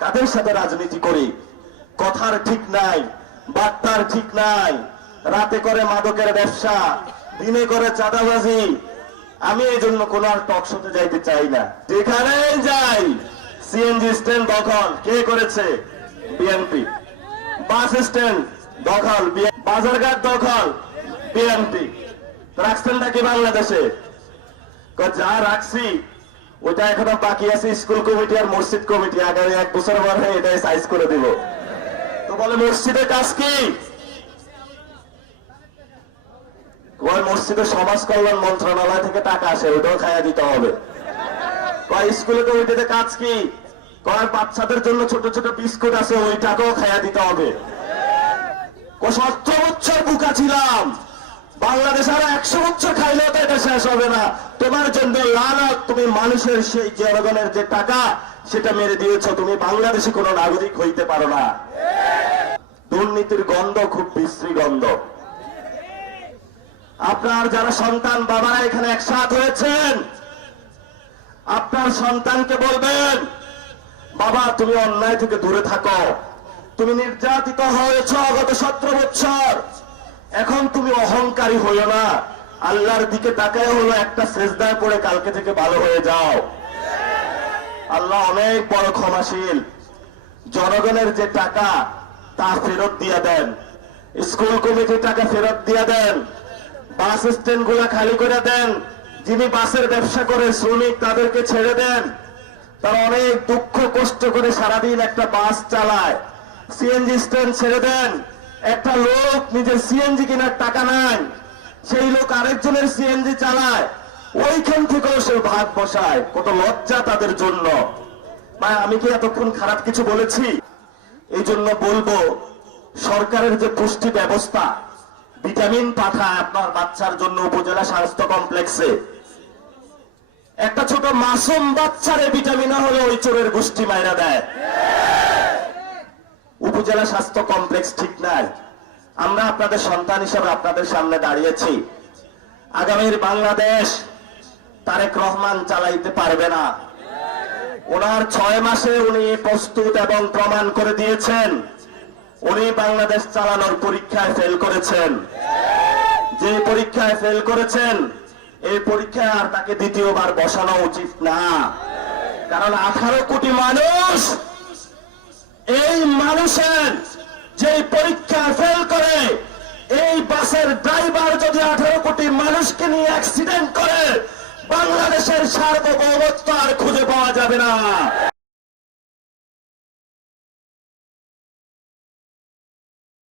কাদের সাথে রাজনীতি করি? কথার ঠিক নাই, বার্তার ঠিক নাই। রাতে করে মাদকের ব্যবসা, দিনে করে চাঁদাবাজি। আমি এই জন্য কোন আর টক শোতে যাইতে চাই না। যেখানে যাই সিএনজি স্ট্যান্ড দখল কে করেছে? বিএনপি। বাস স্ট্যান্ড দখল, বাজারঘাট দখল, বিএনপি। রাখছেন নাকি বাংলাদেশে? যা রাখছি ওইটা এখনো বাকি আছে স্কুল কমিটি আর মসজিদ কমিটি। আগামী 1 বছর পরে এটাই সাইজ করে দিব। তো বলে মসজিদের কাজ কি? ওই মসজিদের সমাজ কল্যাণ মন্ত্রণালয় থেকে টাকা আসে, ওটাও খাইয়া দিতে হবে। স্কুল কমিটিতে কাজ কি? বাচ্চাদের জন্য ছোট ছোট বিস্কুট আছে, ওই টাকাও খাইয়া দিতে হবে। 70 বছর বুকা ছিলাম, বাংলাদেশ আরো 100 বছর খাইলেও তো এটা শেষ হবে না। তোমার জন্য লানত, তুমি মানুষের সেই জনগণের যে টাকা সেটা মেরে দিয়েছ। তুমি বাংলাদেশে কোনো নাগরিক হইতে পারো না। দুর্নীতির গন্ধ খুব বিশ্রী গন্ধ। আপনার যারা সন্তান বাবারা এখানে একসাথ হয়েছেন, আপনার সন্তানকে বলবেন, বাবা তুমি অন্যায় থেকে দূরে থাকো। তুমি নির্যাতিত হয়েছ গত 17 বছর, এখন তুমি অহংকারী হইও না। আল্লাহর দিকে তাকায় হলো একটা সেজদায় পড়ে কালকে থেকে ভালো হয়ে যাও। আল্লাহ অনেক বড় ক্ষমাশীল। জনগণের যে টাকা তা ফেরত দিয়ে দেন, স্কুল কমিটির টাকা ফেরত দিয়ে দেন, বাস স্ট্যান্ড গুলা খালি করে দেন। যিনি বাসের ব্যবসা করে শ্রমিক তাদেরকে ছেড়ে দেন। তারা অনেক দুঃখ কষ্ট করে সারাদিন একটা বাস চালায়। সিএনজি স্ট্যান্ড ছেড়ে দেন। একটা লোক নিজের সিএনজি কেনার টাকা নাই, সেই লোক আরেকজনের সিএনজি চালায়, ওইখান থেকেও সে ভাগ বসায়। কত লজ্জা তাদের জন্য। আমি কি এতক্ষণ খারাপ কিছু বলেছি? এই জন্য বলবো, সরকারের যে পুষ্টি ব্যবস্থা, ভিটামিন পাঠায় আপনার বাচ্চার জন্য উপজেলা স্বাস্থ্য কমপ্লেক্সে। একটা ছোট মাসুম বাচ্চারে ভিটামিন হলে ওই চোরের গোষ্ঠী মাইরা দেয়। উপজেলা স্বাস্থ্য কমপ্লেক্স ঠিক নাই। আমরা আপনাদের সন্তান হিসেবে আপনাদের সামনে দাঁড়িয়েছি। আগামীর বাংলাদেশ তারেক রহমান চালাইতে পারবে না। ওনার 6 মাসে উনি প্রস্তুত এবং প্রমাণ করে দিয়েছেন। উনি বাংলাদেশ চালানোর পরীক্ষায় ফেল করেছেন। যে পরীক্ষায় ফেল করেছেন, এই পরীক্ষায় আর তাকে দ্বিতীয়বার বসানো উচিত না। কারণ 18 কোটি মানুষ, এই মানুষের যে পরীক্ষা ফেল করে, এই বাসের ড্রাইভার যদি 18 কোটি মানুষকে নিয়ে অ্যাক্সিডেন্ট করে, বাংলাদেশের সার্বভৌমত্ব আর খুঁজে পাওয়া যাবে না।